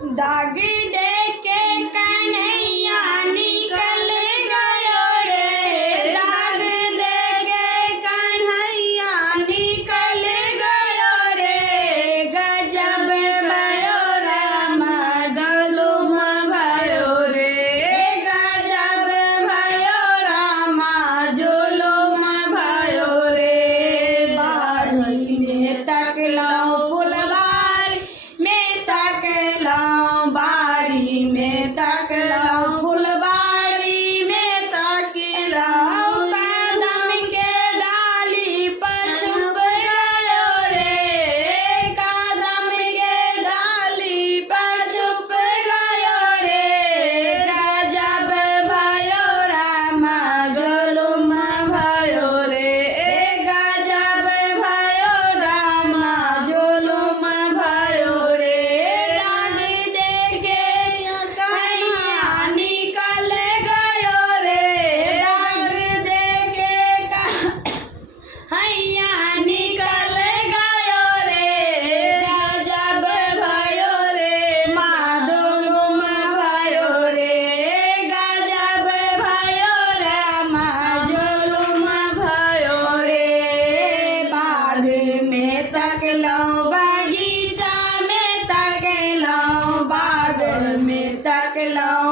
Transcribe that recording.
दाग दे के कन्हैया निकल गयो रे, दाग दे के कन्हैया निकल गयो रे। गजब भयो राम जुलुम भयो रे, गजब भयो राम जुलुम भयो रे। बाड़ी में तकलौं फुलवारी में तकलौं, बाड़ी में तकलौं फुलवारी में तकलौं। कदम के डाली पर छुप गयो रे, कदम के डाली पर छुप गयो रे। गजब भयो राम जुलुम भयो रे, गजब भयो राम जुलुम भयो रे। दाग दे के कन्हैया निकल गयो रे, दाग दे के कन्हैया निकल गयो रे। गजब भयो रे माँ जुलुम भयो रे, गजब भयो राम जुलुम भयो रे। बाग में तकलौं बगीचा में तकलौं, बाग में तकलौं